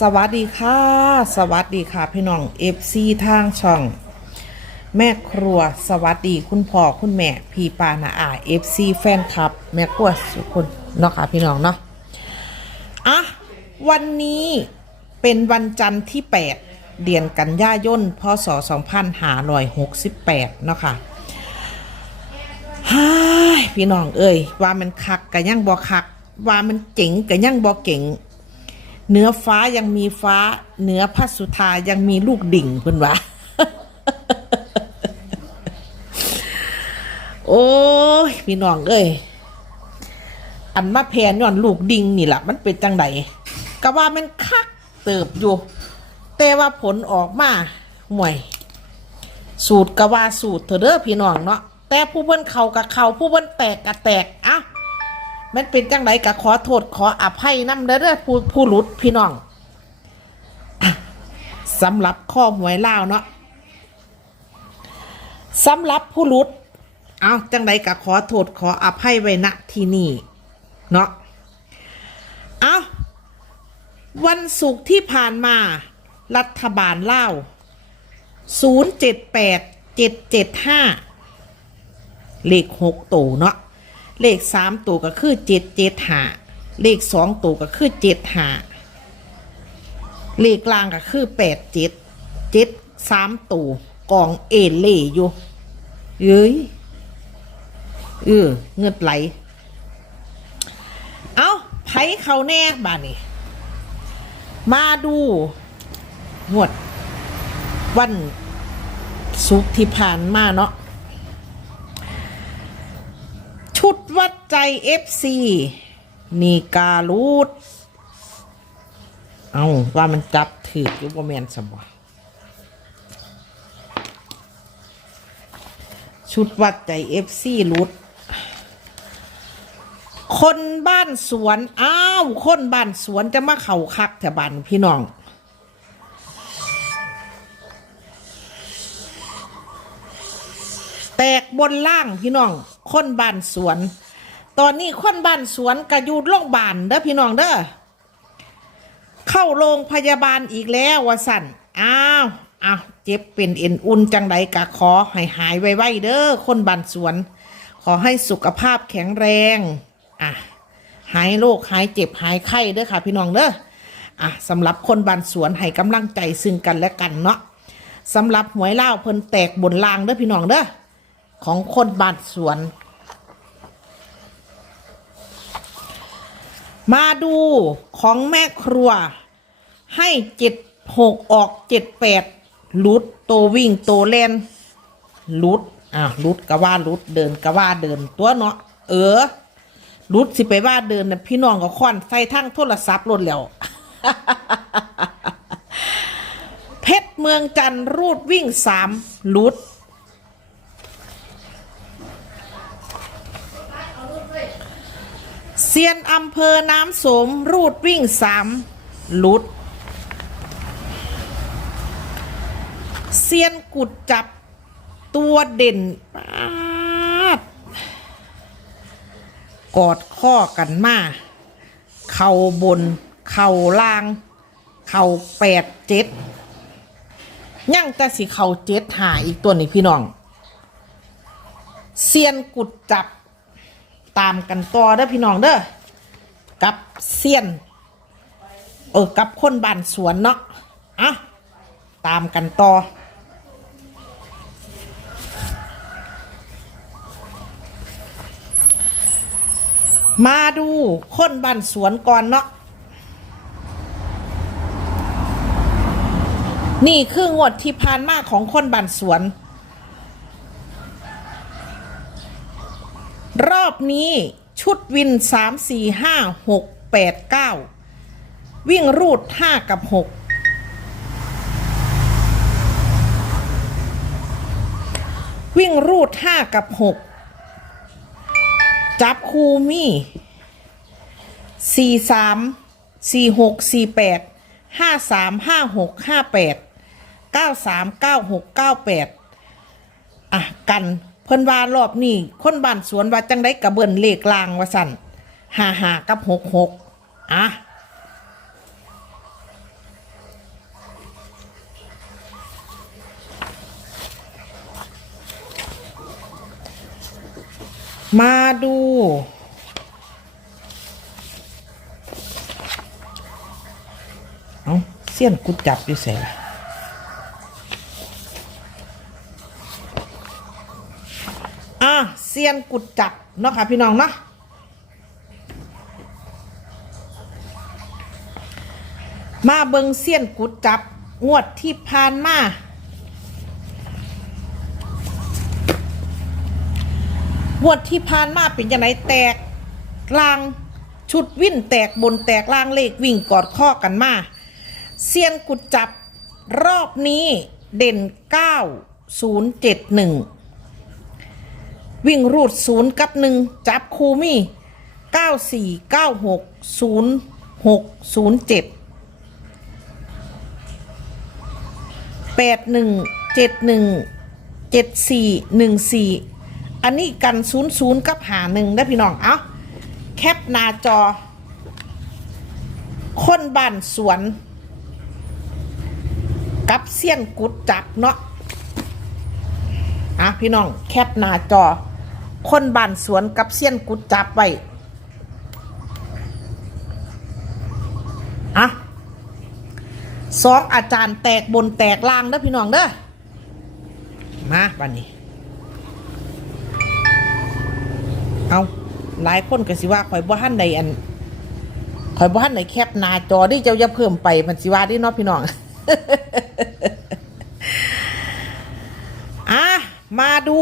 สวัสดีค่ะ สวัสดีค่ะ พี่น้องเอฟซีทางช่อง แม่ครัวสวัสดีคุณพ่อคุณแม่ พี่ปานาอาเอฟซีแฟนคลับ แม่ครัวสุกคนเนาะค่ะพี่น้องเนาะอะวันนี้เป็นวันจันทร์ที่ 8 เดือนกันยายนพศ2568 เนาะค่ะฮ่ายพี่น้องเอ้ยว่ามันคักกันยังบ่คัก ว่ามันเจ๋งกันยังบ่เก่ง เหนือฟ้ายังมีฟ้า เหนือพัสุธายังมีลูกดิ่งเพิ่นว่าโอ้ยพี่น้องเอ้ยอันมาแพนย้อนลูกดิ่งนี่แหละมันเป็นจังไดก็ว่ามันคักเติบอยู่ แต่ว่าผลออกมาห่วย สูตรก็ว่าสูตรเถอะเด้อพี่น้องเนาะแต่ผู้เพิ่นเขากับเขาผู้เพิ่นแตกกับแตกเอ้า มันเป็นจังไดก็ขอโทษขออภัยนำเด้อเด้อผู้ผู้หลุดพี่น้องอสำหรับข้อหวยเล่าเนาะสำหรับผู้หลุด เอาจังไดก็ขอโทษขออภัยไว้ณที่นี่เนาะเอาวันศุกร์ที่ผ่านมา รัฐบาลเล่า078 775 เลขหกตัวเนาะ เลขสามตัวก็คือเจ็ดเจ็ดหาเลขสองตัวก็คือเจ็ดหาเลขกลางก็คือแปดเจ็ดเจ็ดสามตัวกองเอเล่อยู่เอ้ยเออเงือดไหล เอาไผเขาแน่บ้านี่มาดูงวดวันศุกที่ผ่านมาเนาะ ชุดวัดใจ FC นีกาลูด เอาว่ามันจับถือยูบ่แมนสบชุดวัดใจ FC ลูดคนบ้านสวน อ้าว คนบ้านสวนจะมาเข่าคักแถวบ้านพี่น้อง บนล่างพี่น้องคนบ้านสวน ตอนนี้คนบ้านสวนกระยูดโรงบาลเด้อพี่น้องเด้อเข้าโรงพยาบาลอีกแล้ววะสันอ้าวอ้าวเจ็บเป็นเอ็นอุ่นจังใดกะขอให้หายไวๆเด้อคนบ้านสวน ขอให้สุขภาพแข็งแรงอะหายโรคหายเจ็บหายไข้เด้อค่ะพี่น้องเด้ออะสำหรับคนบ้านสวนให้กำลังใจซึ่งกันและกันเนาะสำหรับหวยเล่าเพิ่นแตกบนลางเด้อพี่น้องเด้อ ของคนบ้านสวน มาดูของแม่ครัว ให้เจ็ดหกออกเจ็ดแปดลุดโตววิ่งโตเล่นลุดอะลุดก็ว่าลุดเดินก็ว่าเดินตัวเนาะเออลุดสิไปว่าเดินนะพี่น้องก็ค่อนใส่ทั้งโทรศัพท์รถแล้วเพชรเมืองจันทร์รูดวิ่งสามลุด เซียนอำเภอน้ำสม รูดวิ่งสามลุดเซียนกุดจับตัวเด่นปาดกอดข้อกันมา เข่าบน เข่าล่าง เข่าแปดเจ็ดยังแต่สิเข่าเจ็ดหาอีกตัวนี้พี่น้อง เซียนกุดจับ ตามกันต่อเด้อพี่น้องเด้อกับเซียน เออกับคนบ้านสวนเนาะอะตามกันต่อมาดูคนบ้านสวนก่อนเนาะ นี่คืองวดที่ผ่านมาของคนบ้านสวน รอบนี้ชุดวินสามสี่ห้าหกแปดเก้าวิ่งรูดห้ากับหกวิ่งรูดห้ากับหกจับคูมี่สี่สามสี่หกสี่แปดห้าสามห้าหกห้าแปดเก้าสามเก้าหกเก้าแปดอะ กัน พิ่นว่ารอบนี้คนบ้านสวนว่าจังได้กระเบินเลขลางว่าสั่นห้าห้ากับหกหกอะมาดู เอาเสี้ยนกุดจับดิเส่ละ อะเสี้ยนกุดจับเนาะค่ะพี่น้องเนาะมาเบิงเสี้ยนกุดจับงวดที่ผ่านมาวดที่ผ่านมาเป็นยังไงแตกลางชุดวิ่นแตกบนแตกล่างเลขวิ่งกอดข้อกันมาเซียนกุดจับรอบนี้เด่น 9071 วิ่งรูด0กับ1จับคูมี่94 96 06 07 81 71 74 14อันนี้กัน00กับหาหนึ่งนะพี่น้อง เอาแคปหน้าจอ คนบ้านสวน กับเสี้ยนกุดจับเนาะอะพี่น้อง แคปหน้าจอ คนบ้านสวนกับเสี้ยนกุดจับไว้อะสองอาจารย์แตกบนแตกล่างเด้อพี่น้องเด้อมาบันนี้ เอาหลายคนก็สิว่าข่อยบ่ทันใดอันข่อยบ่ทันใดแคปหน้าจอดิเจ้าอย่าเพิ่มไปมันสิว่าดิเนาะพี่น้องอะมาดู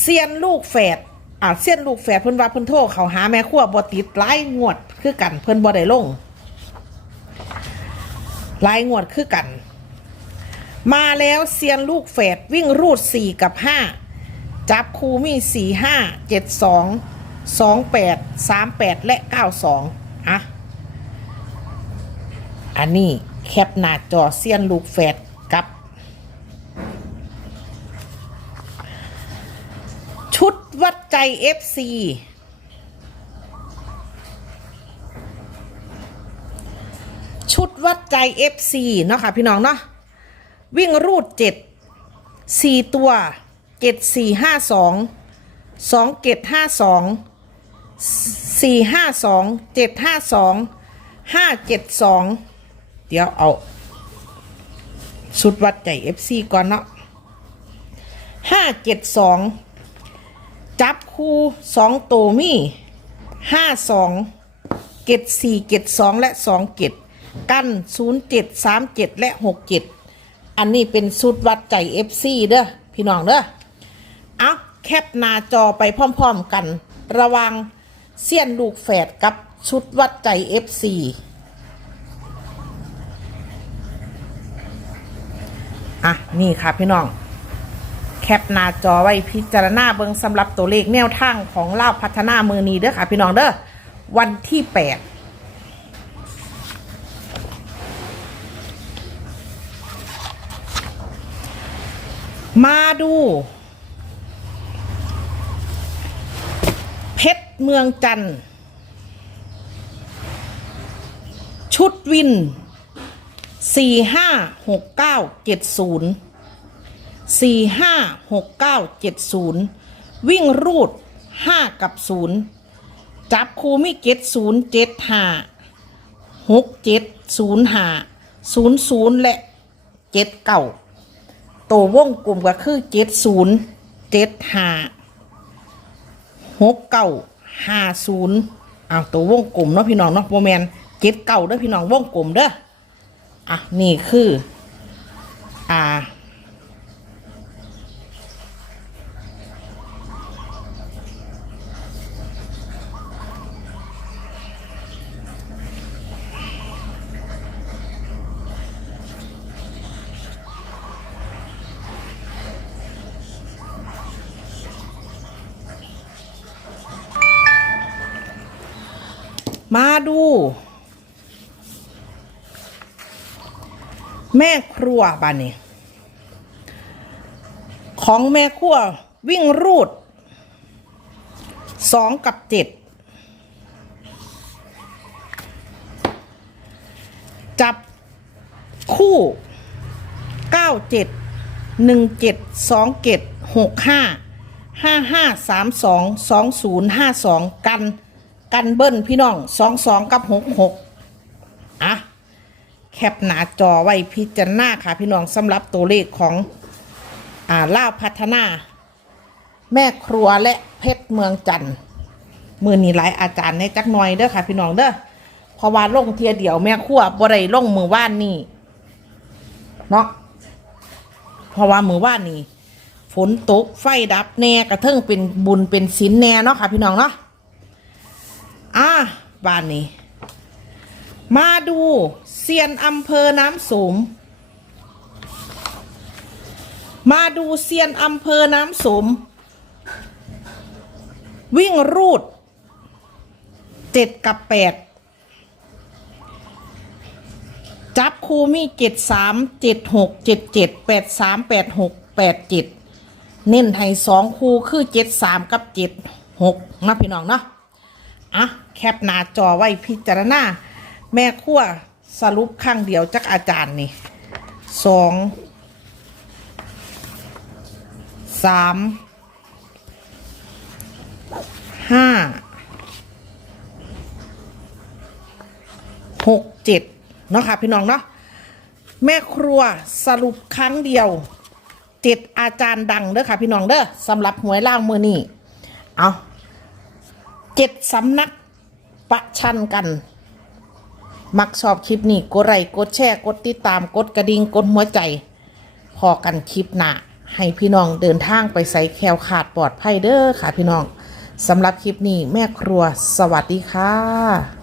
เซียนลูกแฝดอะเซียนลูกแฝดเพิ่นว่าเพิ่นโทรเขาหาแม่ครัวบ่ติดหลายงวดคือกัน เพิ่นบ่ได้ลงหลายงวดคือกัน มาแล้วเซียนลูกแฝดวิ่งรูดสี่กับห้าจับคูมีสี่ห้าเจ็ดสองสองแปดสามแปดและเก้าสองอะอันนี้แคปหน้าจอเซียนลูกแฝดกับ ชุดวัด ใจ FC ชุดวัดใจ FC เนาะค่ะพี่น้องเนาะวิ่งรูดเจ็ดสี่ตัวเจ็ดสี่ห้าสองสองเจ็ดห้าสองสี่ห้าสองเจ็ดห้าสองห้าเจ็ดสองเดี๋ยวเอาสุดวัดใจเอฟซีก่อนเนาะห้าเจ็ดสอง จับคู่สองตัวมี่ห้าสองเจ็ดสี่เจ็ดสองและสองเจ็ดกันศูนย์เจ็ดสามเจ็ดและหกเจ็ดอันนี้เป็นสุดวัดใจ FC เด้อพี่น้องเด้อเอาแคปหน้าจอไปพร้อมๆกัน ระวังเสี้ยนลูกแฝดกับชุดวัดใจ FC อะ นี่ค่ะพี่น้อง ปหน้าจอไว้พิจารณาเบิงสำหรับตัวเลขแนวทางของเล่าวพัฒนามือนี้เด้อค่ะพี่น้องเด้อวันที่8มาดู เพชรเมืองจันทร์ชุดวินสี่ห้าหกเก้าเจ็ดศูนย์ สี่ห้าหกเก้าเจ็ดศูนย์วิ่งรูดห้ากับศูนย์จับคูมิเจ็ดศูนย์เจ็ดห้าหกเจ็ดศูนย์ห้าศูนย์ศูนย์และเจ็ดเก้าตัววงกลุ่มก็คือเจ็ดศูนย์เจ็ดห้าหกเก้าห้าศูนย์เอาตัววงกลมเนาะพี่น้องเนาะโมแมนเจ็ดเก้าเด้อพี่น้องวงกลมเด้ออะนี่คือ อ่า มาดู แม่ครัวบ้านนี้ ของแม่ครัววิ่งรูดสองกับเจ็ดจับคู่เก้าเจ็ดหนึ่งเจ็ดสองเจ็ดหกห้าห้าห้าสามสองสองศูนย์ห้าสองกัน กันเบิ้ลพี่น้องสองสองกับหกหกอะแคปหน้าจอไว้พิจารณาค่ะพี่น้องสำหรับตัวเลขของอ่าล่าพัฒนา แม่ครัวและเพชรเมืองจันทร์มือนี้หลายอาจารย์ในจักหน่อยเด้อค่ะพี่น้องเด้อเพราะว่าลงเทียเดียวแม่ครัวบ่ได้ลงมือว่านนี่เนาะเพราะว่ามือว่านนี่ฝนตกไฟดับแน่กระเทิงเป็นบุญเป็นศิลแน่เนาะค่ะพี่น้องเนาะ อ่าบ้านนี้ มาดูเซียนอำเภอน้ำสูง มาดูเซียนอำเภอน้ำสมวิ่งรูดเจ็ดกับแปดจับคูมีเจ็ดสามเจ็ดหกเจ็ดเจ็ดแปดสามแปดหกแปดเจ็ดเน้นให้สองคูคือเจ็ดสามกับเจ็ดหกนะพี่น้องเนาะ อะแคปหน้าจอไว้พิจารณาแม่ขั้วสรุปข้างเดียวจากอาจารย์นี่สองสามห้าหกเจ็ดเนาะค่ะพี่น้องเนาะแม่ครัวสรุปครั้งเดียวเจ็ดอาจารย์ดังเด้อค่ะพี่น้องเด้อสำหรับหวยล่างมือนี่เอา เจ็ดสำนักประชันกัน มักชอบคลิปนี้กดไลค์กดแชร์กดติดตามกดกระดิ่งกดหัวใจ พอกันคลิปหน้าให้พี่น้องเดินทางไปใส่แคล้วขาดปลอดภัยเด้อค่ะพี่น้องสำหรับคลิปนี้แม่ครัวสวัสดีค่ะ